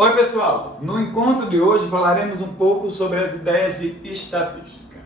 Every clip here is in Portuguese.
Oi pessoal, no encontro de hoje falaremos um pouco sobre as ideias de estatística.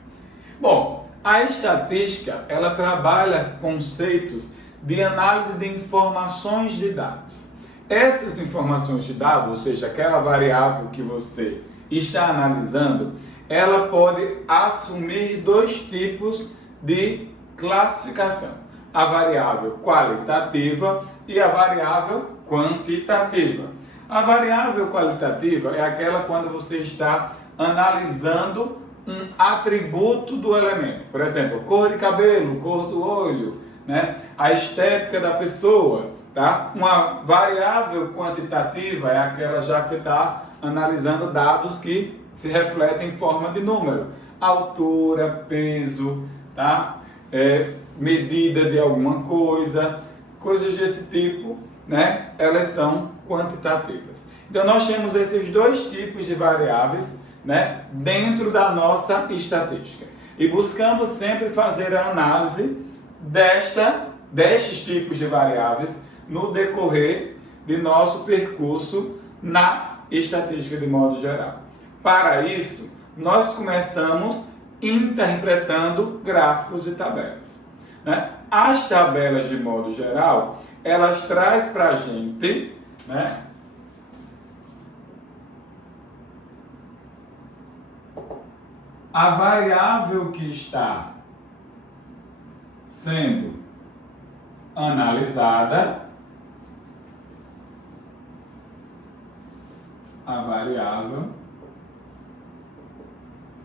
Bom, a estatística ela trabalha conceitos de análise de informações de dados. Essas informações de dados, ou seja, aquela variável que você está analisando, ela pode assumir dois tipos de classificação: a variável qualitativa e a variável quantitativa. A variável qualitativa é aquela quando você está analisando um atributo do elemento. Por exemplo, cor de cabelo, cor do olho, né? A estética da pessoa. Tá? Uma variável quantitativa é aquela já que você está analisando dados que se refletem em forma de número. Altura, peso, tá? Medida de alguma coisa, coisas desse tipo, né? Elas são quantitativas. Então nós temos esses dois tipos de variáveis, né, dentro da nossa estatística. E buscamos sempre fazer a análise destes tipos de variáveis no decorrer de nosso percurso na estatística de modo geral. Para isso, nós começamos interpretando gráficos e tabelas, né? As tabelas, de modo geral, elas trazem para a gente, né, a variável que está sendo analisada, a variável,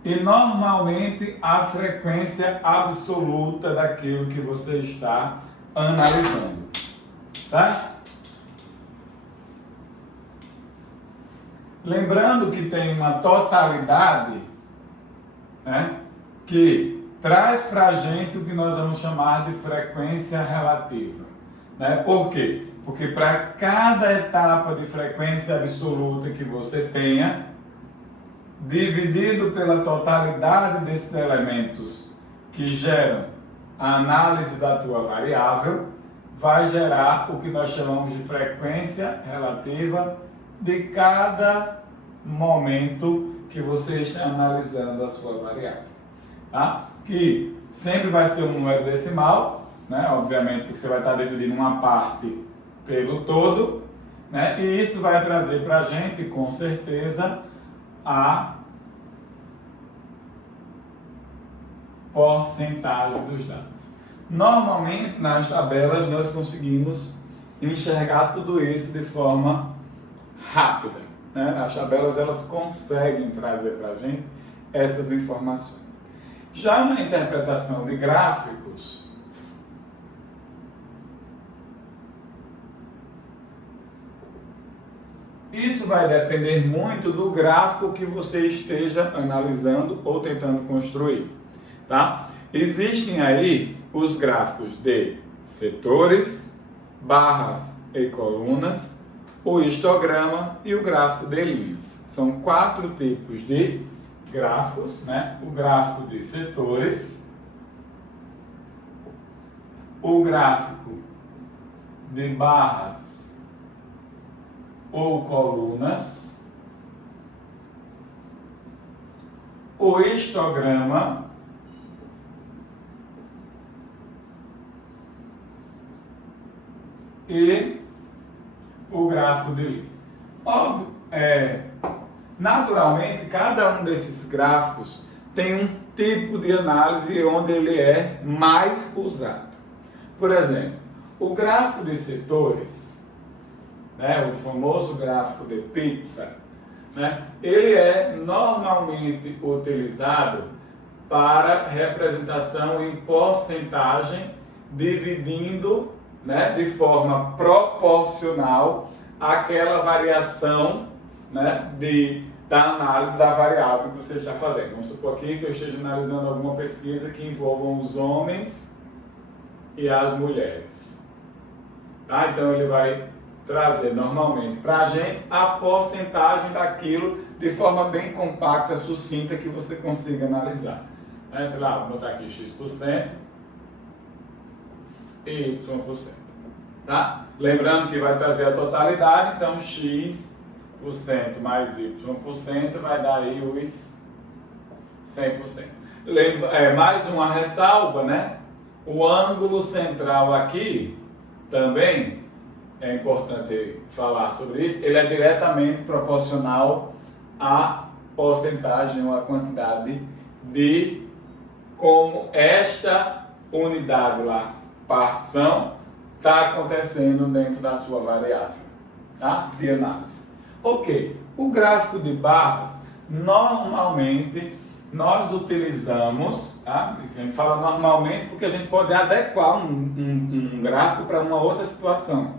e normalmente a frequência absoluta daquilo que você está analisando, certo? Lembrando que tem uma totalidade, né, que traz para a gente o que nós vamos chamar de frequência relativa, né? Por quê? Porque para cada etapa de frequência absoluta que você tenha, dividido pela totalidade desses elementos que geram a análise da tua variável, vai gerar o que nós chamamos de frequência relativa de cada momento que você está analisando a sua variável, tá? Que sempre vai ser um número decimal, né? Obviamente, porque você vai estar dividindo uma parte pelo todo, né? E isso vai trazer para a gente, com certeza, a porcentagem dos dados. Normalmente, nas tabelas, nós conseguimos enxergar tudo isso de forma rápida, né? As tabelas, elas conseguem trazer para a gente essas informações. Já na interpretação de gráficos, isso vai depender muito do gráfico que você esteja analisando ou tentando construir, tá? Existem aí os gráficos de setores, barras e colunas, o histograma e o gráfico de linhas. São 4 tipos de gráficos, né? O gráfico de setores, o gráfico de barras ou colunas, o histograma e o gráfico de linha. Óbvio, naturalmente, cada um desses gráficos tem um tipo de análise onde ele é mais usado. Por exemplo, o gráfico de setores, né, o famoso gráfico de pizza, né, ele é normalmente utilizado para representação em porcentagem, dividindo, né, de forma proporcional aquela variação, né, da análise da variável que você está fazendo. Vamos supor aqui que eu esteja analisando alguma pesquisa que envolva os homens e as mulheres. Tá? Então ele vai trazer normalmente para a gente a porcentagem daquilo de forma bem compacta, sucinta, que você consiga analisar. Sei lá, vou botar aqui X% e Y%. Tá? Lembrando que vai trazer a totalidade, então X mais y% vai dar aí os 100%. Mais uma ressalva, né? O ângulo central aqui também é importante falar sobre isso. Ele é diretamente proporcional à porcentagem ou à quantidade de como esta unidade lá, partição, está acontecendo dentro da sua variável, tá? De análise. Ok, o gráfico de barras, normalmente nós utilizamos, tá? A gente fala normalmente porque a gente pode adequar um gráfico para uma outra situação,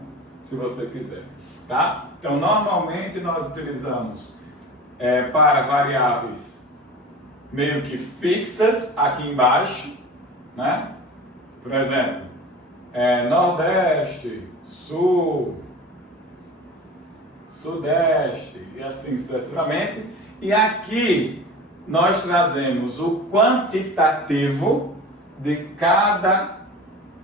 se você quiser, tá? Então, normalmente nós utilizamos para variáveis meio que fixas aqui embaixo, né? Por exemplo, Nordeste, Sul, Sudeste e assim sucessivamente. E aqui nós trazemos o quantitativo de cada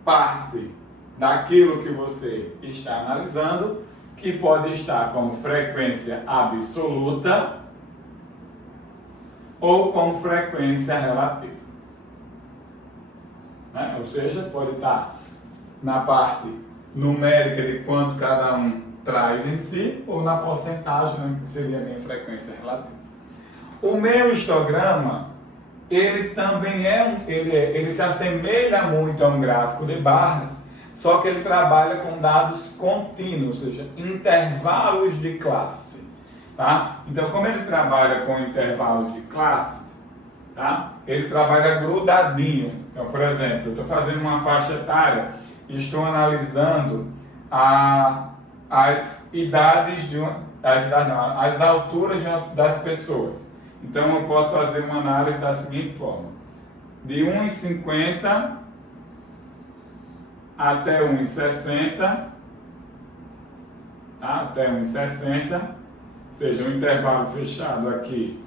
parte daquilo que você está analisando, que pode estar como frequência absoluta ou com frequência relativa, né? Ou seja, pode estar na parte numérica de quanto cada um traz em si, ou na porcentagem, né, que seria a minha frequência relativa. O meu histograma, ele também ele se assemelha muito a um gráfico de barras, só que ele trabalha com dados contínuos, ou seja, intervalos de classe. Tá? Então, como ele trabalha com intervalos de classe, tá? Ele trabalha grudadinho. Então, por exemplo, eu estou fazendo uma faixa etária e estou analisando as idades as alturas das pessoas. Então, eu posso fazer uma análise da seguinte forma: de 1,50 até 1,60, tá? Até 1,60, ou seja, um intervalo fechado aqui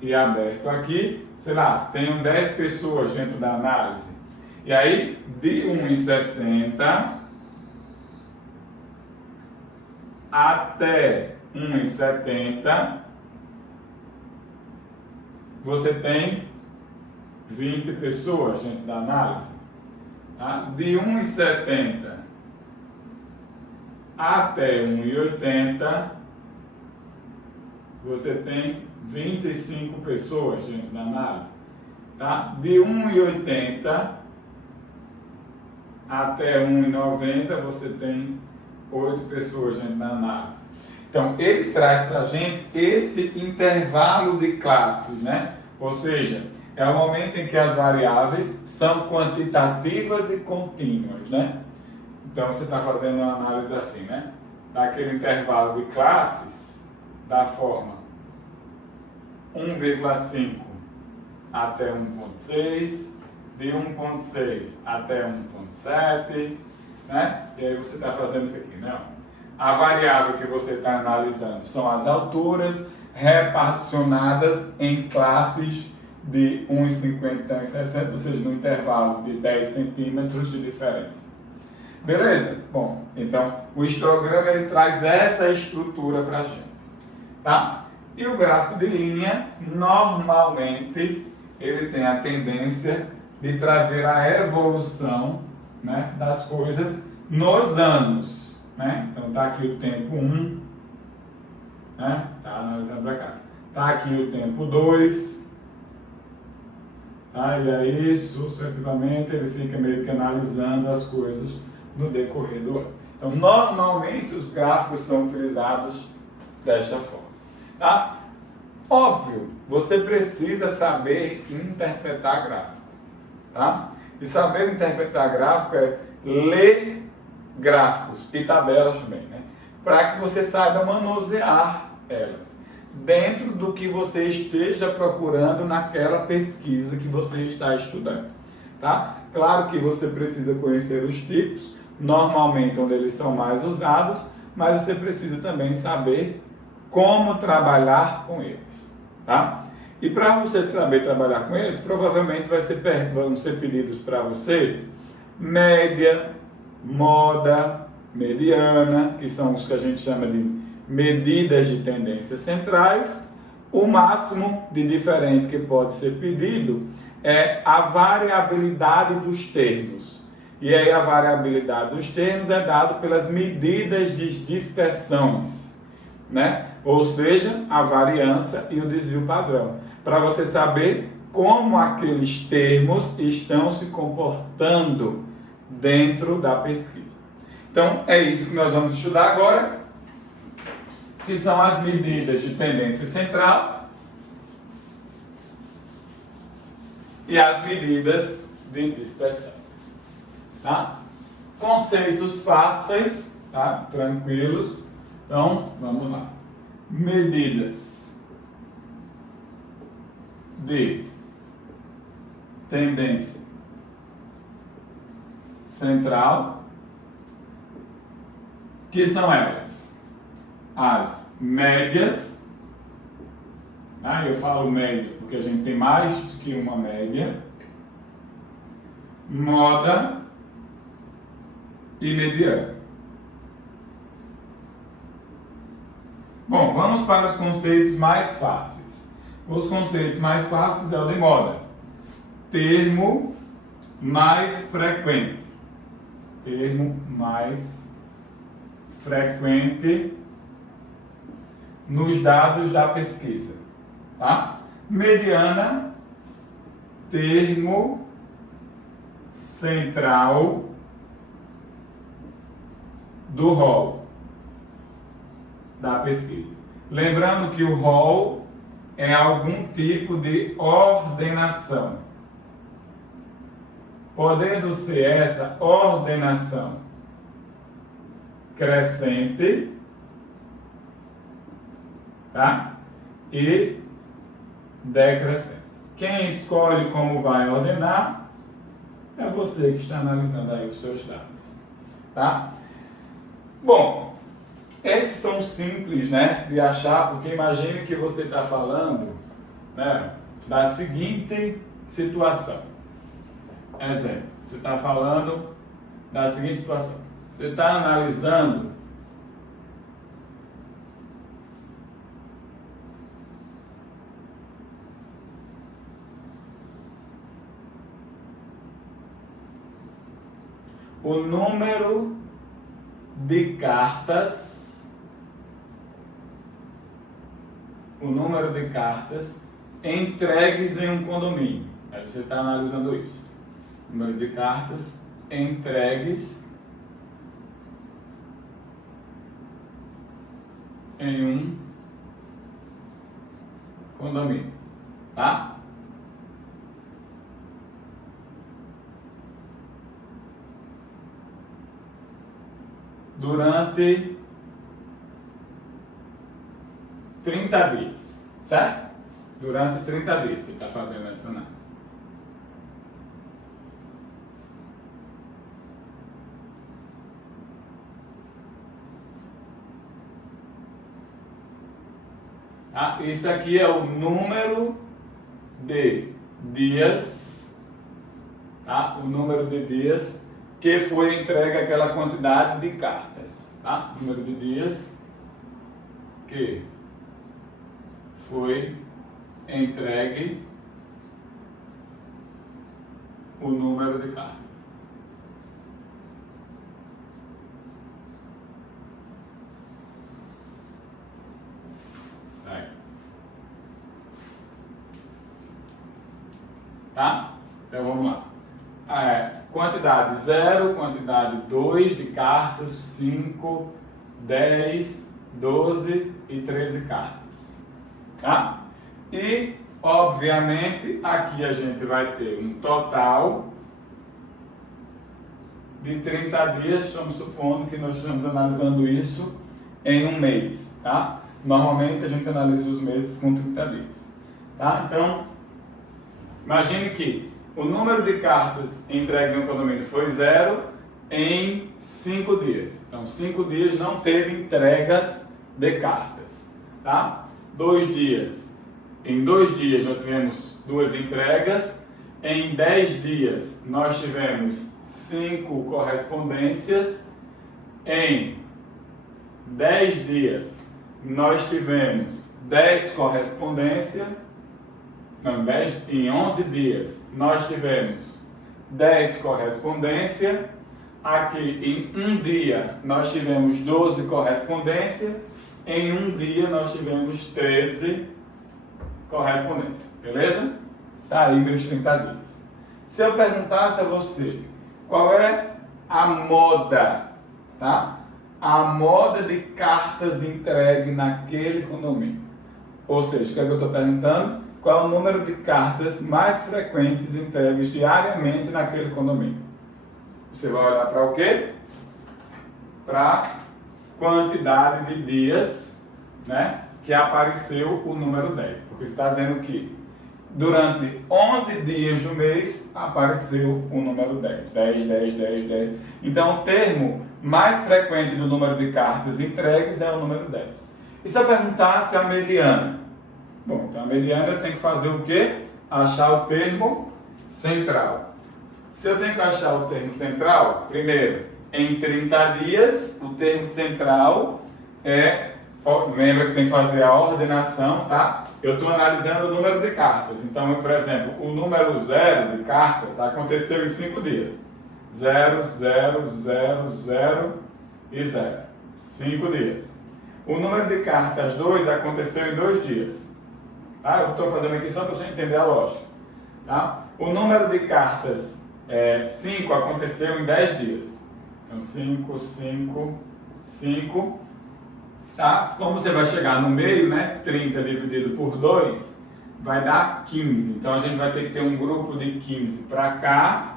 e aberto aqui, sei lá, tenho 10 pessoas dentro da análise. E aí, de 1,60 até 1,70, você tem 20 pessoas dentro da análise. Tá? De 1,70 até 1,80, você tem 25 pessoas dentro da análise. Tá? De 1,80 até 1,90, você tem 8 pessoas dentro da análise. Então, ele traz para a gente esse intervalo de classes, né? Ou seja, é o momento em que as variáveis são quantitativas e contínuas, né? Então, você está fazendo uma análise assim, né? Daquele intervalo de classes, da forma 1,5 até 1,6, de 1,6 até 1,7, né? E aí você está fazendo isso aqui, né? A variável que você está analisando são as alturas reparticionadas em classes de 1,50 a 1,60, ou seja, no intervalo de 10 centímetros de diferença. Beleza? Bom, então o histograma ele traz essa estrutura para a gente, tá? E o gráfico de linha, normalmente, ele tem a tendência de trazer a evolução, né, das coisas nos anos, né? Então tá aqui o tempo 1, né? Tá analisando para cá. Tá aqui o tempo 2, tá? E aí sucessivamente ele fica meio que analisando as coisas no decorrer do ano. Então normalmente os gráficos são utilizados desta forma, tá? Óbvio, você precisa saber interpretar gráfico, tá? E saber interpretar gráfico é ler gráficos e tabelas também, né? Para que você saiba manusear elas dentro do que você esteja procurando naquela pesquisa que você está estudando, tá? Claro que você precisa conhecer os tipos, normalmente onde eles são mais usados, mas você precisa também saber como trabalhar com eles, tá? E para você saber trabalhar com eles, provavelmente vão ser pedidos para você média, moda, mediana, que são os que a gente chama de medidas de tendências centrais. O máximo de diferente que pode ser pedido é a variabilidade dos termos. E aí a variabilidade dos termos é dado pelas medidas de dispersões, né? Ou seja, a variância e o desvio padrão, para você saber como aqueles termos estão se comportando dentro da pesquisa. Então, é isso que nós vamos estudar agora, que são as medidas de tendência central e as medidas de dispersão. Tá? Conceitos fáceis, tá? Tranquilos. Então, vamos lá. Medidas de tendência central, que são elas? As médias, tá? Eu falo médias porque a gente tem mais do que uma média, moda e mediana. Bom, vamos para os conceitos mais fáceis. Os conceitos mais fáceis é o de moda. Termo mais frequente. Termo mais frequente nos dados da pesquisa. Tá? Mediana, termo central do rol da pesquisa. Lembrando que o rol é algum tipo de ordenação. Podendo ser essa ordenação crescente, tá? E decrescente. Quem escolhe como vai ordenar é você que está analisando aí os seus dados, tá? Bom, esses são simples, né, de achar, porque imagine que você está falando, né, da seguinte situação. Exemplo, você está falando da seguinte situação. Você está analisando o número de cartas, entregues em um condomínio. Aí você está analisando isso. Número de cartas entregues em um condomínio, tá? Durante 30 dias, certo? Durante 30 dias você está fazendo essa análise. Ah, isso aqui é o número de dias, tá? O número de dias que foi entregue aquela quantidade de cartas, tá? Número de dias que foi entregue o número de cartas. Aí. Tá? Então vamos lá. Quantidade 0, quantidade 2 de cartas, 5, 10, 12 e 13 cartas. Tá? E, obviamente, aqui a gente vai ter um total de 30 dias, estamos supondo que nós estamos analisando isso em um mês, tá? Normalmente a gente analisa os meses com 30 dias, tá? Então, imagine que o número de cartas entregues em um condomínio foi 0 em 5 dias. Então, 5 dias não teve entregas de cartas, tá? 2 dias. Em 2 dias nós tivemos 2 entregas. Em 10 dias nós tivemos 5 correspondências. Em 10 dias nós tivemos 10 correspondências, não, 10, em 11 dias nós tivemos 10 correspondências, aqui em um dia nós tivemos 12 correspondências, em um dia nós tivemos 13 correspondências, beleza? Tá aí meus 30 dias. Se eu perguntasse a você qual é a moda, tá? A moda de cartas entregues naquele condomínio. Ou seja, o que é que eu estou perguntando? Qual é o número de cartas mais frequentes entregues diariamente naquele condomínio? Você vai olhar para o quê? Para quantidade de dias, né, que apareceu o número 10. Porque você está dizendo que durante 11 dias do mês apareceu o número 10. 10, 10, 10, 10. Então o termo mais frequente do número de cartas entregues é o número 10. E se eu perguntasse a mediana? Bom, então a mediana eu tenho que fazer o quê? Achar o termo central. Se eu tenho que achar o termo central, primeiro, em 30 dias, o termo central é... Lembra que tem que fazer a ordenação, tá? Eu estou analisando o número de cartas. Então, por exemplo, o número 0 de cartas aconteceu em 5 dias. 0, 0, 0, 0 e 0. 5 dias. O número de cartas 2 aconteceu em 2 dias. Tá? Eu estou fazendo aqui só para você entender a lógica. Tá? O número de cartas 5 aconteceu em 10 dias. Então, 5, 5, 5. Tá? Como você vai chegar no meio, né? 30 dividido por 2 vai dar 15. Então, a gente vai ter que ter um grupo de 15 para cá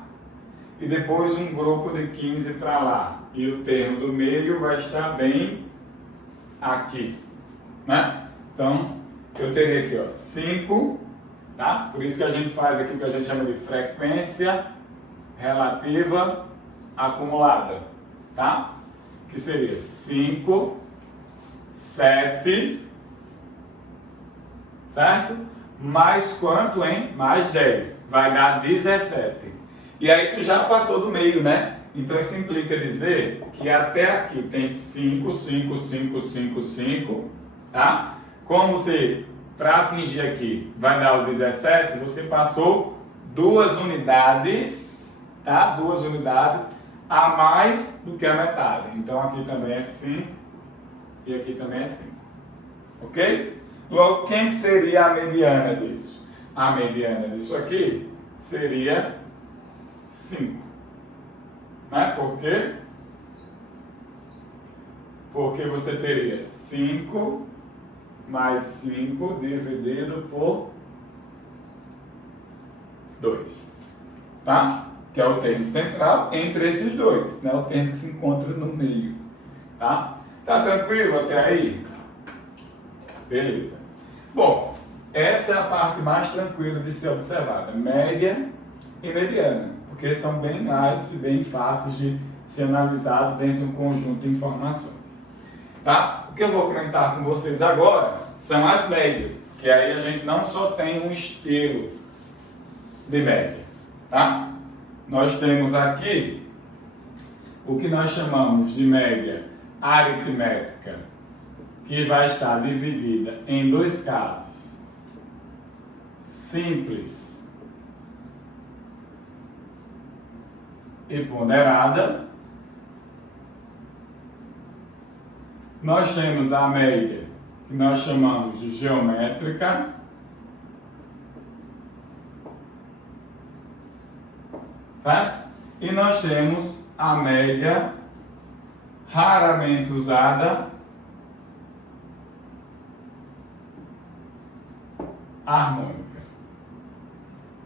e depois um grupo de 15 para lá. E o termo do meio vai estar bem aqui, né? Então, eu teria aqui, ó, 5, tá? Por isso que a gente faz aqui o que a gente chama de frequência relativa acumulada, tá? Que seria 5, 7, certo? Mais quanto, hein? Mais 10. Vai dar 17. E aí tu já passou do meio, né? Então isso implica dizer que até aqui tem 5, 5, 5, 5, 5, tá? Como você, para atingir aqui, vai dar o 17, você passou 2 unidades, tá? 2 unidades a mais do que a metade. Então aqui também é 5 e aqui também é 5. Ok? Logo, quem seria a mediana disso? A mediana disso aqui seria 5. Né? Por quê? Porque você teria 5 mais 5 dividido por 2. Tá? Que é o termo central entre esses dois. Né? O termo que se encontra no meio. Tá? Tá tranquilo até aí? Beleza. Bom, essa é a parte mais tranquila de ser observada. Média e mediana. Porque são bem light e bem fáceis de ser analisado dentro de um conjunto de informações. Tá? O que eu vou comentar com vocês agora são as médias. Que aí a gente não só tem um estilo de média. Tá? Nós temos aqui o que nós chamamos de média aritmética, que vai estar dividida em 2 casos: simples e ponderada. Nós temos a média que nós chamamos de geométrica, certo? E nós temos a média raramente usada harmônica,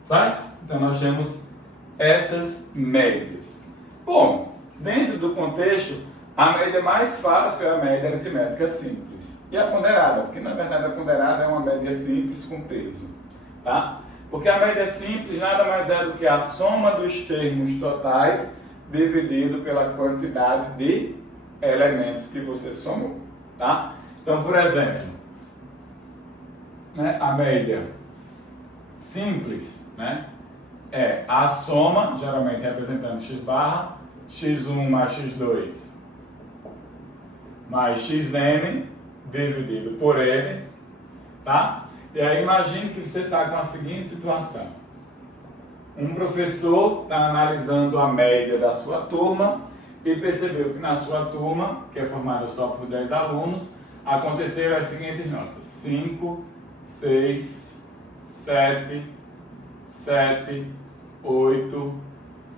certo? Então nós temos essas médias. Bom, dentro do contexto, a média mais fácil é a média aritmética simples. E a ponderada, porque na verdade a ponderada é uma média simples com peso, tá? Porque a média simples nada mais é do que a soma dos termos totais dividido pela quantidade de elementos que você somou, tá? Então, por exemplo, né, a média simples, né, é a soma, geralmente representando x barra, x1 mais x2 mais xn dividido por N, tá? E aí imagine que você está com a seguinte situação. Um professor está analisando a média da sua turma e percebeu que na sua turma, que é formada só por 10 alunos, aconteceram as seguintes notas: 5, 6, 7, 8,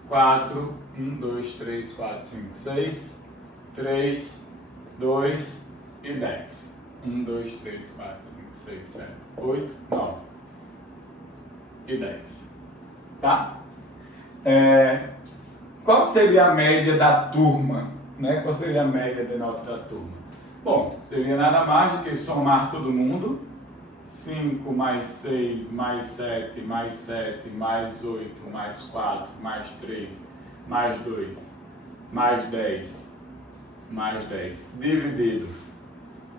4, 1, 2, 3, 4, 5, 6, 3, 2 e 10. 1, 2, 3, 4, 5, 6, 7, 8, 9 e 10. Tá? Qual seria a média da turma? Né? Qual seria a média de nota da turma? Bom, seria nada mais do que somar todo mundo. 5 mais 6 mais 7 mais 7 mais 8 mais 4 mais 3 mais 2 mais 10 mais 10 dividido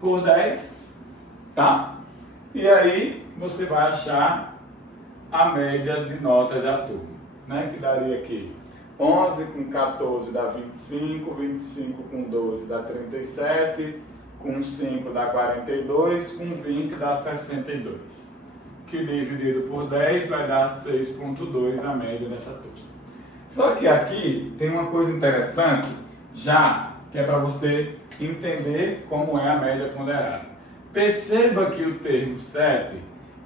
por 10, tá? E aí você vai achar a média de notas da turma, né? Que daria aqui 11 com 14 dá 25, 25 com 12 dá 37, com 5 dá 42, com 20 dá 62. Que dividido por 10 vai dar 6,2 a média dessa turma. Só que aqui tem uma coisa interessante, já que é para você entender como é a média ponderada. Perceba que o termo 7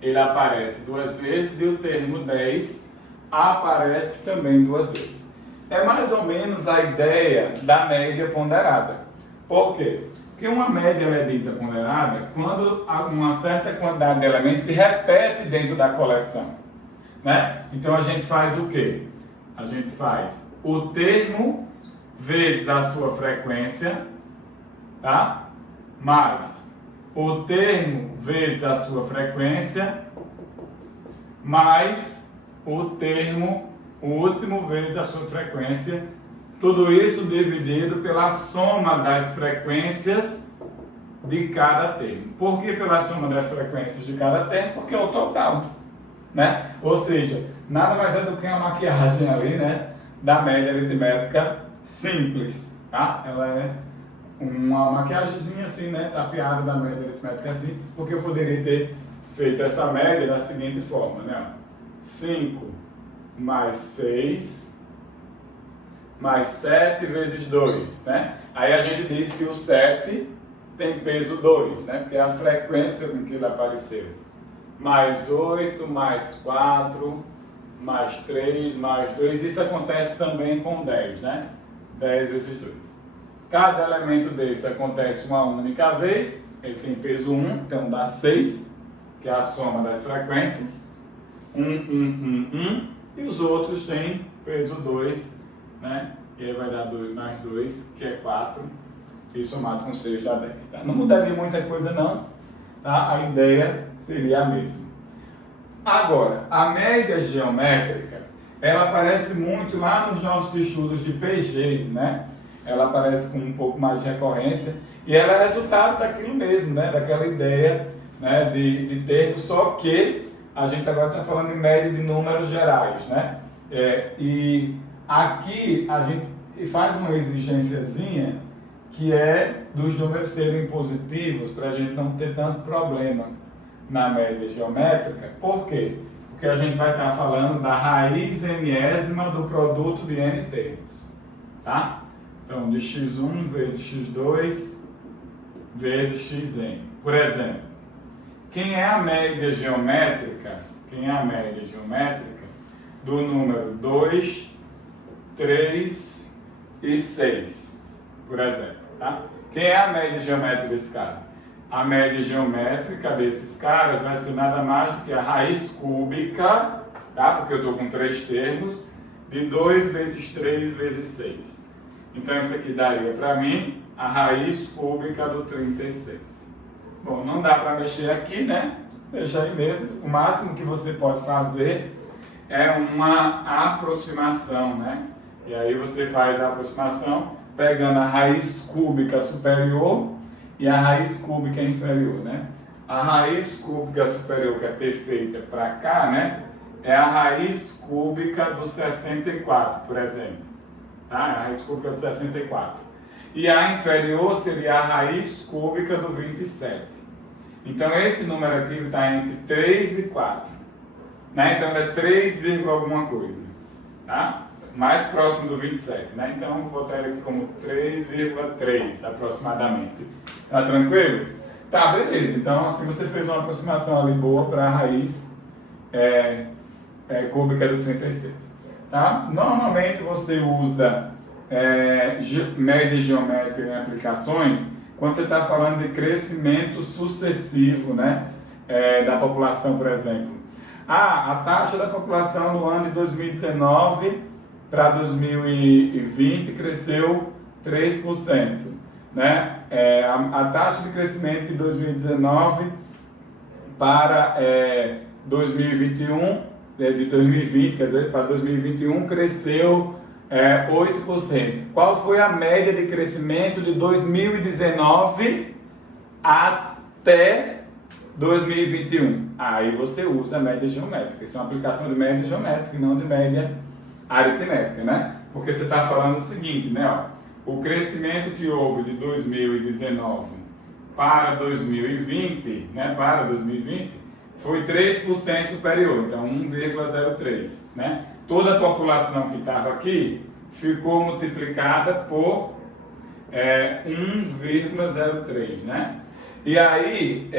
ele aparece 2 vezes e o termo 10 aparece também 2 vezes. É mais ou menos a ideia da média ponderada. Por quê? Porque uma média é dita ponderada quando uma certa quantidade de elementos se repete dentro da coleção, né? Então a gente faz o quê? A gente faz o termo vezes a sua frequência, tá? Mais o termo vezes a sua frequência, mais o termo último vezes a sua frequência. Tudo isso dividido pela soma das frequências de cada termo. Por que pela soma das frequências de cada termo? Porque é o total, né? Ou seja, nada mais é do que uma maquiagem ali, né? Da média aritmética simples, tá? Ela é uma maquiagemzinha assim, né? Tapeada da média aritmética simples, porque eu poderia ter feito essa média da seguinte forma, né? 5 mais 6 mais 7 vezes 2, né? Aí a gente diz que o 7 tem peso 2, né? Porque é a frequência com que ele apareceu. Mais 8, mais 4, mais 3, mais 2. Isso acontece também com 10, né? 10 vezes 2. Cada elemento desse acontece uma única vez. Ele tem peso 1, então dá 6, que é a soma das frequências. 1, 1, 1, 1. E os outros têm peso 2, né? E aí vai dar 2 mais 2, que é 4, e somado com 6 dá 10. Tá? Não mudaria muita coisa não, tá? A ideia seria a mesma. Agora, a média geométrica, ela aparece muito lá nos nossos estudos de PG, né? Ela aparece com um pouco mais de recorrência, e ela é resultado daquilo mesmo, né? Daquela ideia, né? de termos, só que a gente agora está falando em média de números gerais, né? E aqui a gente faz uma exigênciazinha que é dos números serem positivos para a gente não ter tanto problema na média geométrica. Por quê? Porque a gente vai estar falando da raiz nésima do produto de n termos, tá? Então, de x1 vezes x2 vezes xn. Por exemplo, quem é a média geométrica? Quem é a média geométrica do número 2, 3 e 6, por exemplo, tá? Quem é a média geométrica desse cara? A média geométrica desses caras vai ser nada mais do que a raiz cúbica, tá? Porque eu estou com 3 termos, de 2 vezes 3 vezes 6. Então isso aqui daria para mim a raiz cúbica do 36. Bom, não dá para mexer aqui, né? Deixa aí mesmo. O máximo que você pode fazer é uma aproximação, né? E aí você faz a aproximação pegando a raiz cúbica superior e a raiz cúbica inferior, né? A raiz cúbica superior, que é perfeita para cá, né? É a raiz cúbica do 64, por exemplo. Tá? A raiz cúbica do 64. e a inferior seria a raiz cúbica do 27. Então esse número aqui está entre 3 e 4. Né? Então é 3, alguma coisa. Tá? Mais próximo do 27. Né? Então vou botar ele aqui como 3,3 aproximadamente. Tá tranquilo? Tá, beleza. Então assim você fez uma aproximação ali boa para a raiz cúbica do 36. Tá? Normalmente você usa média geométrica em aplicações quando você está falando de crescimento sucessivo, né? Da população, por exemplo. A taxa da população no ano de 2019 para 2020 cresceu 3%. Né? A taxa de crescimento de 2019 para 2021, de 2020, quer dizer, para 2021 cresceu 8%. Qual foi a média de crescimento de 2019 até 2021? Aí você usa a média geométrica. Isso é uma aplicação de média geométrica e não de média aritmética, né? Porque você está falando o seguinte, né? Ó, o crescimento que houve de 2019 para 2020, né? Para 2020, foi 3% superior, então 1,03, né? Toda a população que estava aqui ficou multiplicada por 1,03, né? E aí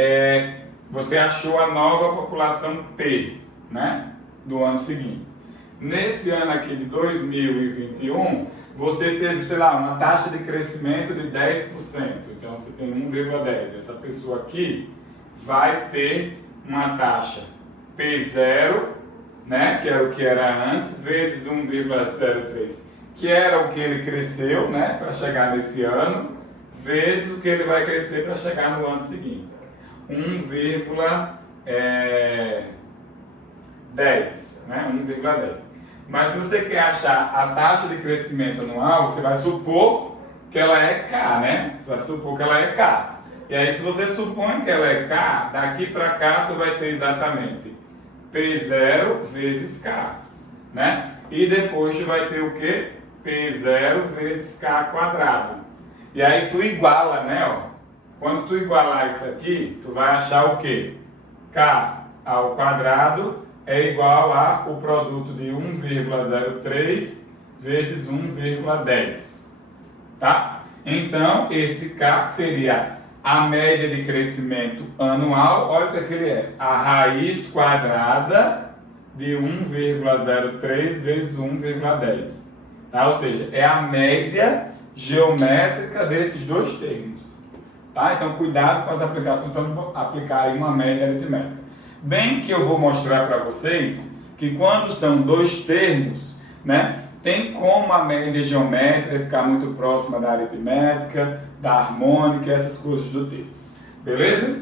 você achou a nova população P, né? Do ano seguinte. Nesse ano aqui de 2021, você teve, sei lá, uma taxa de crescimento de 10%. Então você tem 1,10. Essa pessoa aqui vai ter uma taxa P0, né, que é o que era antes, vezes 1,03, que era o que ele cresceu, né, para chegar nesse ano, vezes o que ele vai crescer para chegar no ano seguinte. 1,10, né, 1,10. Mas se você quer achar a taxa de crescimento anual, você vai supor que ela é K, né? Você vai supor que ela é K. E aí, se você supõe que ela é K, daqui para cá tu vai ter exatamente P0 vezes K, né? E depois tu vai ter o quê? P0 vezes K quadrado. E aí tu iguala, né? Ó. Quando tu igualar isso aqui, tu vai achar o quê? K ao quadrado é igual a o produto de 1,03 vezes 1,10. Tá? Então, esse K seria a média de crescimento anual. Olha o que ele é. A raiz quadrada de 1,03 vezes 1,10. Tá? Ou seja, é a média geométrica desses dois termos. Tá? Então, cuidado com as aplicações, só não aplicar aí uma média aritmética. Bem que eu vou mostrar para vocês que quando são dois termos, né, tem como a média geométrica ficar muito próxima da aritmética, da harmônica, essas coisas do tipo. Beleza?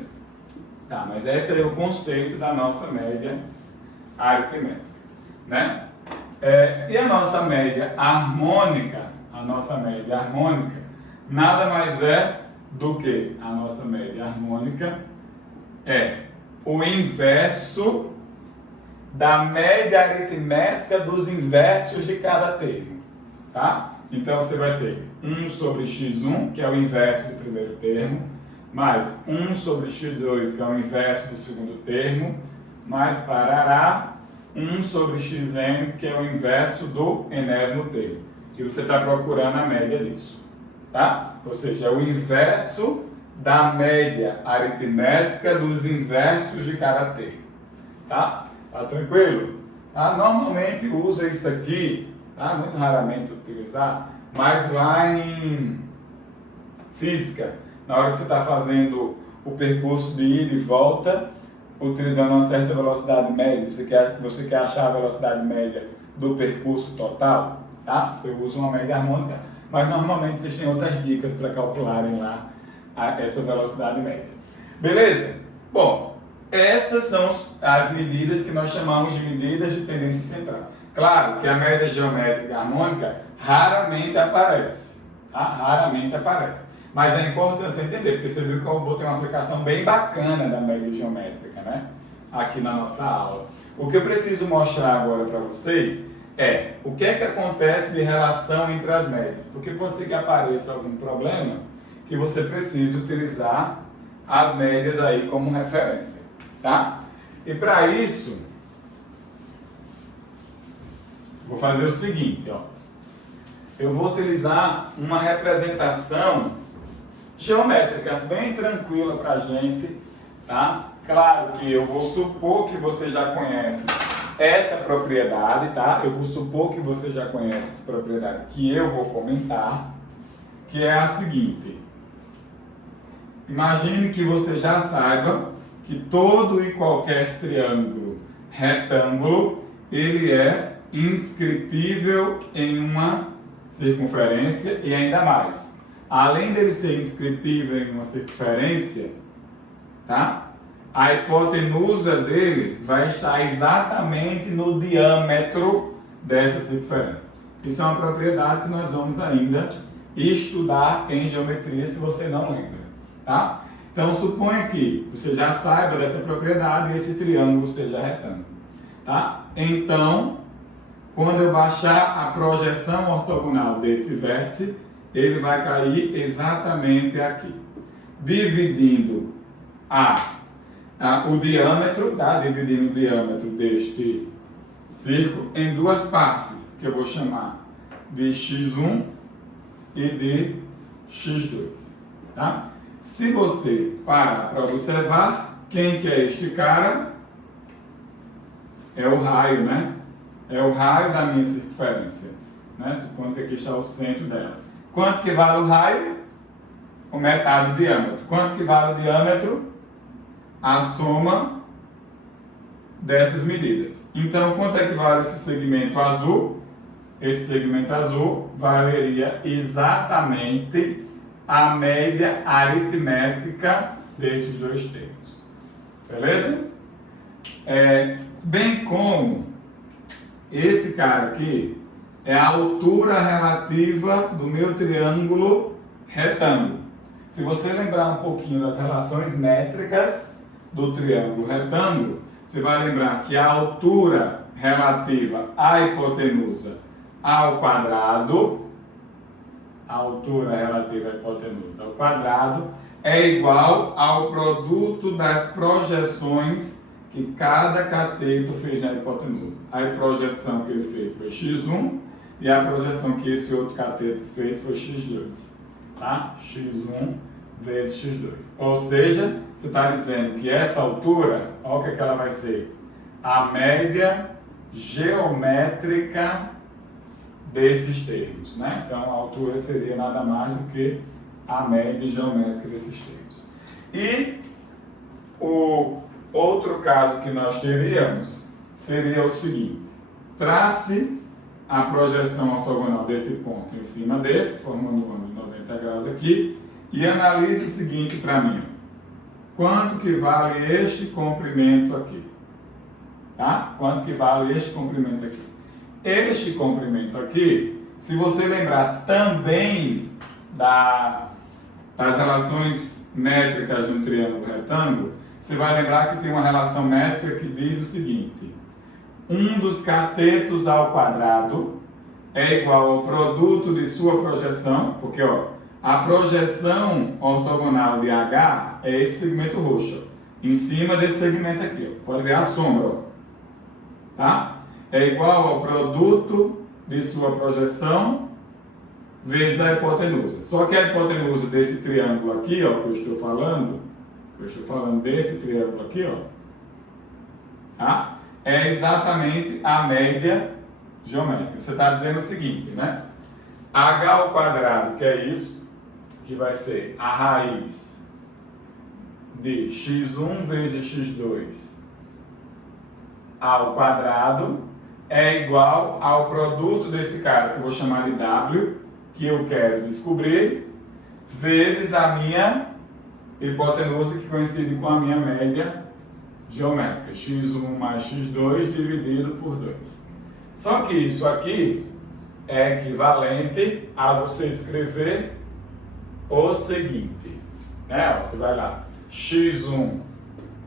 Tá, mas esse é o conceito da nossa média aritmética, né? E a nossa média harmônica, nada mais é do que a nossa média harmônica é o inverso da média aritmética dos inversos de cada termo, tá? Então você vai ter 1 sobre x1, que é o inverso do primeiro termo, mais 1 sobre x2, que é o inverso do segundo termo, mais parará 1 sobre xn, que é o inverso do enésimo termo. E você está procurando a média disso, tá? Ou seja, é o inverso da média aritmética dos inversos de cada termo, tá? Tá tranquilo? Tá? Normalmente usa isso aqui, tá? Muito raramente utilizar, mas lá em física, na hora que você está fazendo o percurso de ida e volta, utilizando uma certa velocidade média, você quer achar a velocidade média do percurso total, tá? Você usa uma média harmônica, mas normalmente vocês têm outras dicas para calcularem lá essa velocidade média. Beleza? Bom, essas são as medidas que nós chamamos de medidas de tendência central. Claro que a média geométrica harmônica raramente aparece, tá? Raramente aparece. Mas é importante você entender, porque você viu que eu botei uma aplicação bem bacana da média geométrica, né? Aqui na nossa aula. O que eu preciso mostrar agora para vocês o que é que acontece de relação entre as médias? Porque pode ser que apareça algum problema que você precise utilizar as médias aí como referência, tá? E para isso, vou fazer o seguinte, ó. Eu vou utilizar uma representação geométrica bem tranquila para a gente, tá? Claro que eu vou supor que você já conhece essa propriedade, tá? Eu vou supor que você já conhece essa propriedade que eu vou comentar, que é a seguinte. Imagine que você já saiba que todo e qualquer triângulo retângulo, ele é inscritível em uma circunferência e ainda mais. Além dele ser inscritível em uma circunferência, tá? A hipotenusa dele vai estar exatamente no diâmetro dessa circunferência. Isso é uma propriedade que nós vamos ainda estudar em geometria, se você não lembra, tá? Então, suponha que você já saiba dessa propriedade e esse triângulo seja retângulo, tá? Então, quando eu baixar a projeção ortogonal desse vértice, ele vai cair exatamente aqui, dividindo o diâmetro, tá? Dividindo o diâmetro deste círculo em duas partes, que eu vou chamar de x1 e de x2, tá? Se você parar para observar, quem que é este cara? É o raio, né? É o raio da minha circunferência, né? Supondo que aqui está o centro dela. Quanto que vale o raio? O metade do diâmetro. Quanto que vale o diâmetro? A soma dessas medidas. Então, quanto é que vale esse segmento azul? Esse segmento azul valeria exatamente a média aritmética desses dois termos. Beleza? Bem como esse cara aqui é a altura relativa do meu triângulo retângulo. Se você lembrar um pouquinho das relações métricas do triângulo retângulo, você vai lembrar que a altura relativa à hipotenusa ao quadrado, a altura relativa à hipotenusa ao quadrado, é igual ao produto das projeções que cada cateto fez na hipotenusa. A projeção que ele fez foi x1 e a projeção que esse outro cateto fez foi x2. Tá? x1 vezes x2. Ou seja, você está dizendo que essa altura, olha o que ela vai ser? A média geométrica desses termos, né? Então, a altura seria nada mais do que a média geométrica desses termos. E o outro caso que nós teríamos seria o seguinte: trace a projeção ortogonal desse ponto em cima desse, formando um ângulo de 90 graus aqui, e analise o seguinte para mim: quanto que vale este comprimento aqui? Tá? Quanto que vale este comprimento aqui? Este comprimento aqui, se você lembrar também das relações métricas de um triângulo retângulo, você vai lembrar que tem uma relação métrica que diz o seguinte: um dos catetos ao quadrado é igual ao produto de sua projeção, porque ó, a projeção ortogonal de H é esse segmento roxo, ó, em cima desse segmento aqui, ó. Pode ver a sombra, ó. Tá? É igual ao produto de sua projeção vezes a hipotenusa. Só que a hipotenusa desse triângulo aqui, ó, que eu estou falando desse triângulo aqui, ó, tá? É exatamente a média geométrica. Você está dizendo o seguinte, né? H ao quadrado, que é isso, que vai ser a raiz de x1 vezes x2 ao quadrado, é igual ao produto desse cara, que eu vou chamar de W, que eu quero descobrir, vezes a minha hipotenusa, que coincide com a minha média geométrica, x1 mais x2 dividido por 2. Só que isso aqui é equivalente a você escrever o seguinte, né? Você vai lá, x1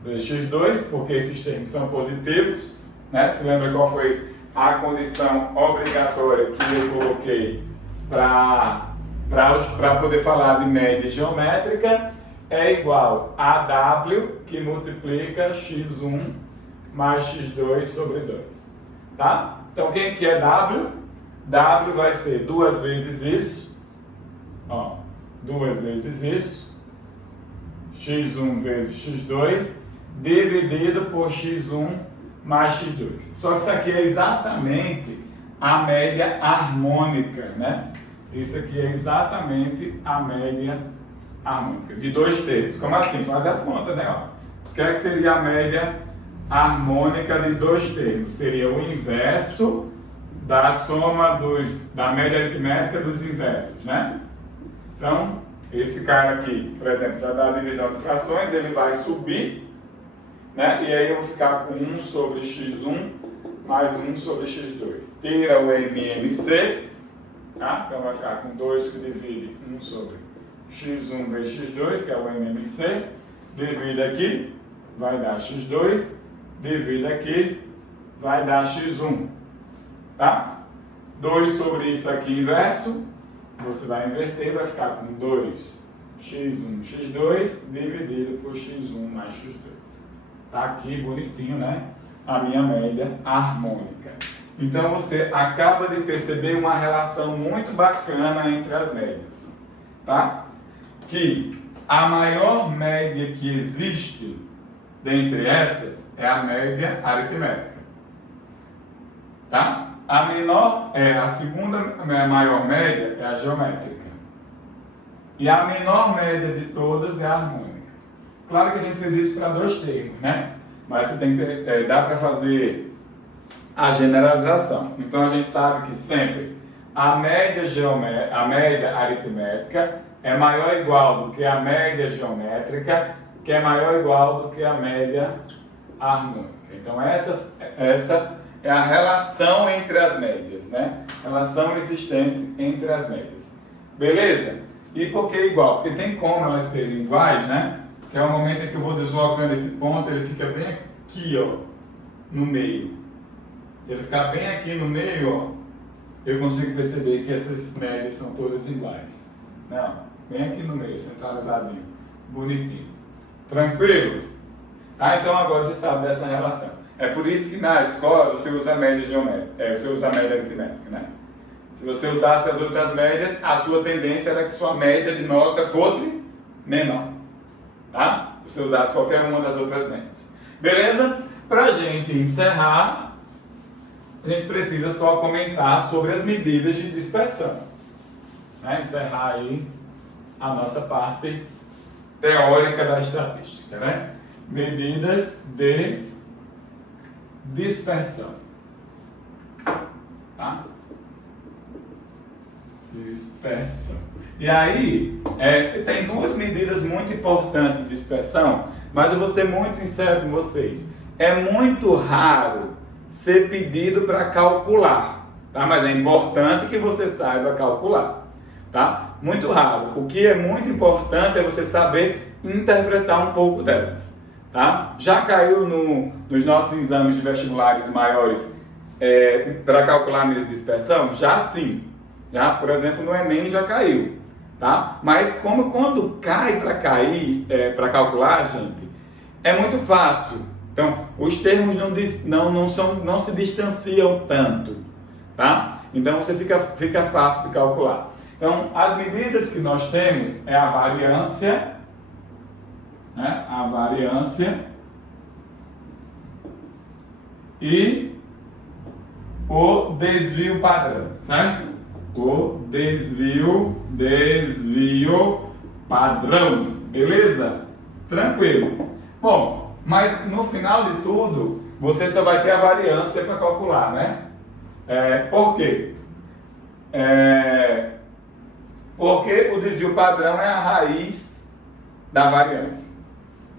vezes x2, porque esses termos são positivos, né? Você lembra qual foi a condição obrigatória que eu coloquei para poder falar de média geométrica é igual a W que multiplica x1 mais x2 sobre 2. Tá? Então, quem que é W? W vai ser 2 vezes isso, ó, 2 vezes isso, x1 vezes x2, dividido por x1 mais x2. Só que isso aqui é exatamente a média harmônica, né? Isso aqui é exatamente a média harmônica de dois termos. Como assim? Faz as contas, né? Ó. O que é que seria a média harmônica de dois termos? Seria o inverso da soma da média aritmética dos inversos, né? Então, esse cara aqui, por exemplo, já dá a divisão de frações, ele vai subir, né? E aí eu vou ficar com 1 sobre x1 mais 1 sobre x2. Tira o MMC, tá? Então vai ficar com 2 que divide 1 sobre x1 vezes x2, que é o MMC. Divide aqui, vai dar x2. Divide aqui, vai dar x1. Tá? 2 sobre isso aqui inverso, você vai inverter, vai ficar com 2 x1, x2 dividido por x1 mais x2. Tá aqui bonitinho, né? A minha média harmônica. Então você acaba de perceber uma relação muito bacana entre as médias, tá? Que a maior média que existe dentre essas é a média aritmética, tá? A segunda maior média é a geométrica. E a menor média de todas é a harmônica. Claro que a gente fez isso para dois termos, né? Mas você tem que dá para fazer a generalização. Então a gente sabe que sempre a média aritmética é maior ou igual do que a média geométrica, que é maior ou igual do que a média harmônica. Então essa é a relação entre as médias, né? Relação existente entre as médias. Beleza? E por que igual? Porque tem como elas serem iguais, né? Que é o momento em que eu vou deslocando esse ponto, ele fica bem aqui, ó, no meio. Se ele ficar bem aqui no meio, ó, eu consigo perceber que essas médias são todas iguais. Não, bem aqui no meio, centralizadinho, bonitinho. Tranquilo? Tá? Então agora você sabe dessa relação. É por isso que na escola você usa a média geométrica, você usa a média aritmética, né? Se você usasse as outras médias, a sua tendência era que sua média de nota fosse menor, tá? Se você usasse qualquer uma das outras médias. Beleza? Pra gente encerrar, a gente precisa só comentar sobre as medidas de dispersão. Né? Encerrar aí a nossa parte teórica da estatística, né? Medidas de dispersão. Tá? Dispersão. E aí, tem duas medidas muito importantes de dispersão, mas eu vou ser muito sincero com vocês. É muito raro ser pedido para calcular, tá? Mas é importante que você saiba calcular, tá? Muito raro. O que é muito importante é você saber interpretar um pouco delas. Tá? Já caiu nos nossos exames de vestibulares maiores para calcular a medida de dispersão? Já sim. Já, por exemplo, no Enem já caiu. Tá? Mas quando cai para calcular, gente, é muito fácil. Então, os termos não se distanciam tanto. Tá? Então, fica fácil de calcular. Então, as medidas que nós temos é a variância, né? A variância e o desvio padrão, certo? O desvio padrão, beleza? Tranquilo. Bom, mas no final de tudo, você só vai ter a variância para calcular, né? Por quê? Porque o desvio padrão é a raiz da variância.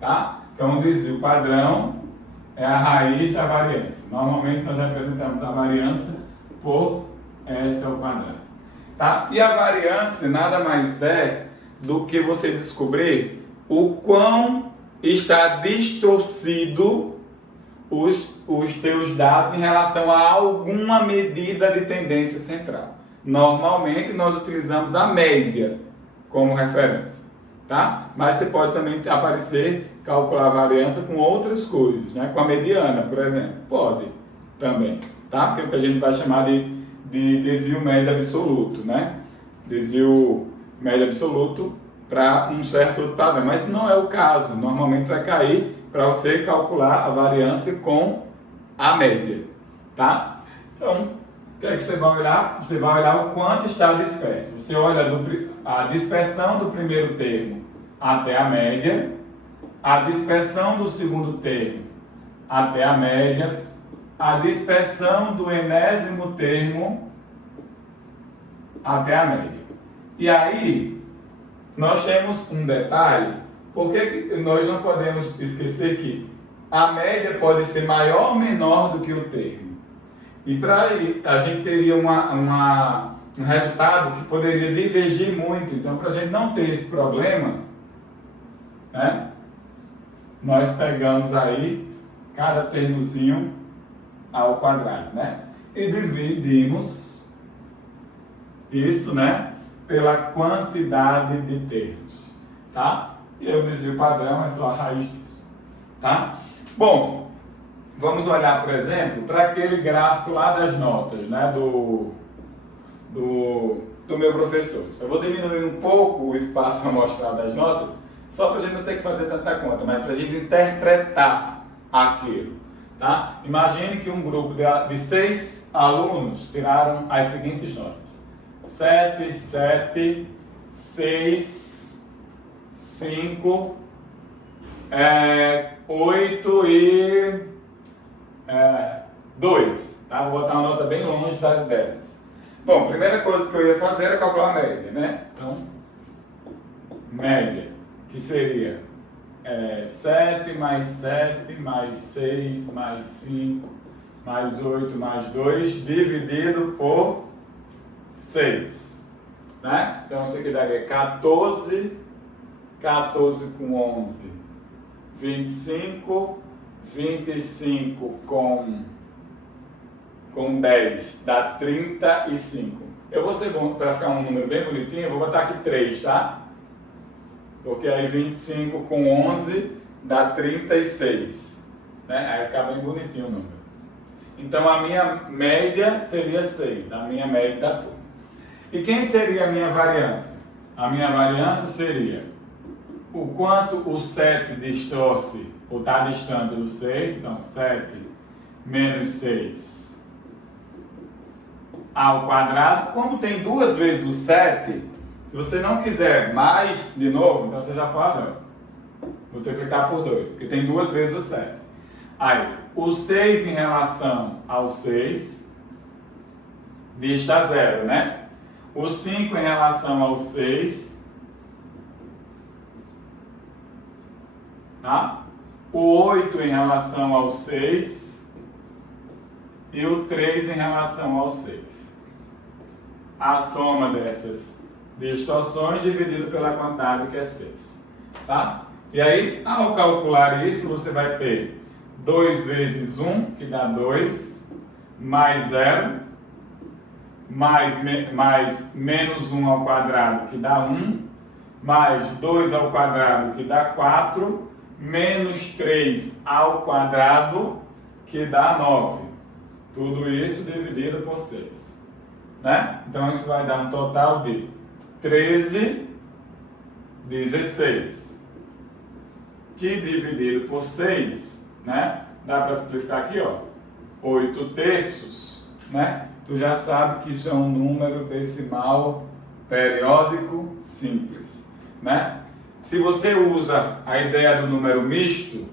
Tá? Então, o desvio padrão é a raiz da variância. Normalmente, nós representamos a variância por S ao quadrado. Tá? E a variância nada mais é do que você descobrir o quão está distorcido os teus dados em relação a alguma medida de tendência central. Normalmente nós utilizamos a média como referência, tá? Mas você pode também calcular a variância com outras coisas, né? Com a mediana, por exemplo, pode também, tá? Que é o que a gente vai chamar de desvio médio absoluto, né? Desvio médio absoluto para um certo outro padrão, mas não é o caso. Normalmente vai cair para você calcular a variância com a média, tá? Então, o que é que você vai olhar? Você vai olhar o quanto está disperso. Você olha a dispersão do primeiro termo até a média, a dispersão do segundo termo até a média, a dispersão do enésimo termo até a média. E aí, nós temos um detalhe, porque nós não podemos esquecer que a média pode ser maior ou menor do que o termo. E para aí, a gente teria um resultado que poderia divergir muito. Então, para a gente não ter esse problema, né, nós pegamos aí cada termozinho ao quadrado, né? E dividimos isso, né, pela quantidade de termos, tá? E o desvio padrão é só a raiz disso, tá? Bom, vamos olhar, por exemplo, para aquele gráfico lá das notas, né, do meu professor. Eu vou diminuir um pouco o espaço amostral das notas, só para a gente não ter que fazer tanta conta, mas para a gente interpretar aquilo, tá? Imagine que um grupo de 6 alunos tiraram as seguintes notas: 7, 7, 6, 5, 8 e 2, tá? Vou botar uma nota bem longe dessas. Bom, a primeira coisa que eu ia fazer era calcular a média, né? Então, média, que seria 7 mais 7 mais 6 mais 5 mais 8 mais 2 dividido por 6, né? Então, isso aqui daria 14, 14 com 11, 25, 25 com 10, dá 35. Eu vou ser bom, para ficar um número bem bonitinho, eu vou botar aqui 3, tá? Porque aí 25 com 11 dá 36, né? Aí vai ficar bem bonitinho o número. Então, a minha média seria 6, a minha média da turma. E quem seria a minha variância? A minha variância seria o quanto o 7 distorce ou está distante do 6, então 7 menos 6 ao quadrado. Como tem 2 vezes o 7, se você não quiser mais de novo, então você já pode multiplicar por 2, porque tem 2 vezes o 7. Aí, o 6 em relação ao 6 dista 0, né? O 5 em relação ao 6, tá? O 8 em relação ao 6 e o 3 em relação ao 6. A soma dessas distorções dividido pela quantidade que é 6, tá? E aí, ao calcular isso, você vai ter 2 vezes 1, que dá 2, mais 0, mais menos 1 ao quadrado, que dá 1, mais 2 ao quadrado, que dá 4, menos 3 ao quadrado, que dá 9. Tudo isso dividido por 6, né? Então, isso vai dar um total de 13, 16, que dividido por 6, né? Dá para simplificar aqui, ó, 8 terços, né? Tu já sabe que isso é um número decimal periódico simples, né? Se você usa a ideia do número misto,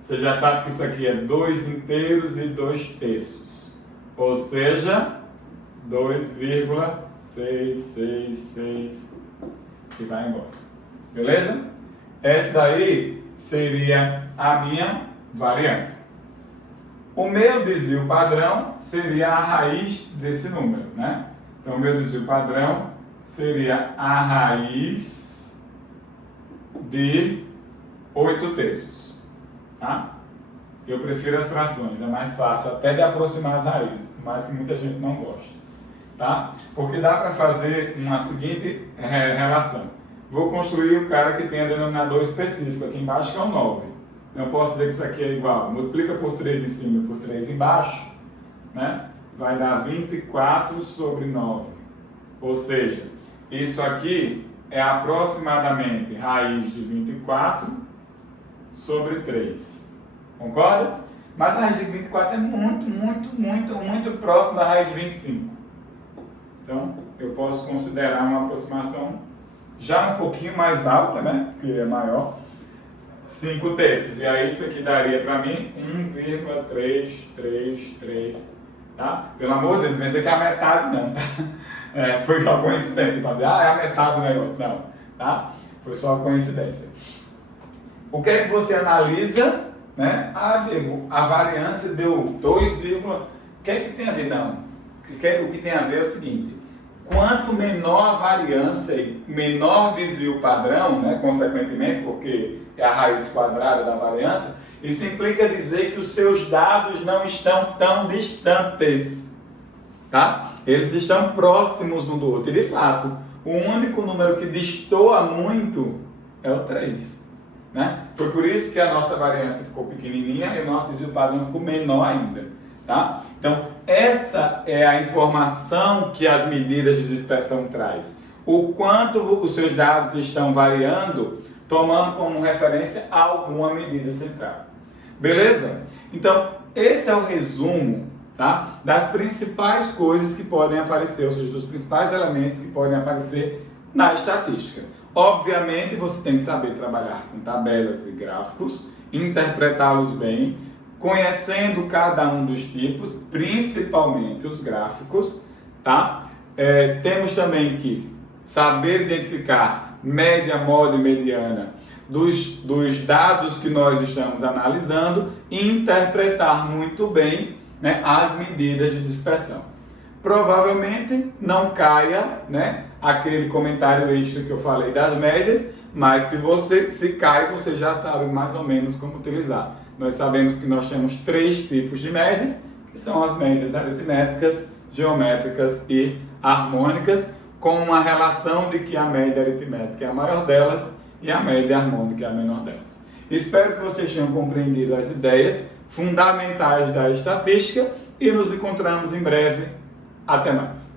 você já sabe que isso aqui é 2 inteiros e 2 terços, ou seja, 2,666 e vai embora, beleza? Essa daí seria a minha variância. O meu desvio padrão seria a raiz desse número, né? Então, o meu desvio padrão seria a raiz de 8 terços, tá? Eu prefiro as frações, é mais fácil até de aproximar as raízes, mas que muita gente não gosta, tá? Porque dá para fazer uma seguinte relação. Vou construir o cara que tenha denominador específico, aqui embaixo que é o 9. Eu posso dizer que isso aqui é igual, multiplica por 3 em cima e por 3 embaixo, né? Vai dar 24 sobre 9. Ou seja, isso aqui é aproximadamente raiz de 24 sobre 3. Concorda? Mas a raiz de 24 é muito próxima da raiz de 25. Então, eu posso considerar uma aproximação já um pouquinho mais alta, né? Que é maior. 5 terços. E aí isso aqui daria para mim 1,333, tá? Pelo amor de Deus, não vai dizer que é a metade não, tá? Foi só coincidência. Para dizer, é a metade do negócio. Não, tá? Foi só coincidência. O que é que você analisa, né? Diego, a variância deu 2, o que é que tem a ver? Não. O que tem a ver é o seguinte: quanto menor a variância e menor desvio padrão, né, consequentemente, porque é a raiz quadrada da variância, isso implica dizer que os seus dados não estão tão distantes, tá? Eles estão próximos um do outro. E de fato, o único número que destoa muito é o 3. Né? Foi por isso que a nossa variância ficou pequenininha e o nosso desvio padrão ficou menor ainda. Tá? Então, essa é a informação que as medidas de dispersão traz. O quanto os seus dados estão variando, tomando como referência alguma medida central. Beleza? Então, esse é o resumo, tá, das principais coisas que podem aparecer, ou seja, dos principais elementos que podem aparecer na estatística. Obviamente, você tem que saber trabalhar com tabelas e gráficos, interpretá-los bem, conhecendo cada um dos tipos, principalmente os gráficos, tá? Temos também que saber identificar média, moda e mediana dos dados que nós estamos analisando e interpretar muito bem, né, as medidas de dispersão. Provavelmente não caia, né, aquele comentário extra que eu falei das médias, mas se cai, você já sabe mais ou menos como utilizar. Nós sabemos que nós temos 3 tipos de médias, que são as médias aritméticas, geométricas e harmônicas, com uma relação de que a média aritmética é a maior delas e a média harmônica é a menor delas. Espero que vocês tenham compreendido as ideias fundamentais da estatística e nos encontramos em breve. Até mais!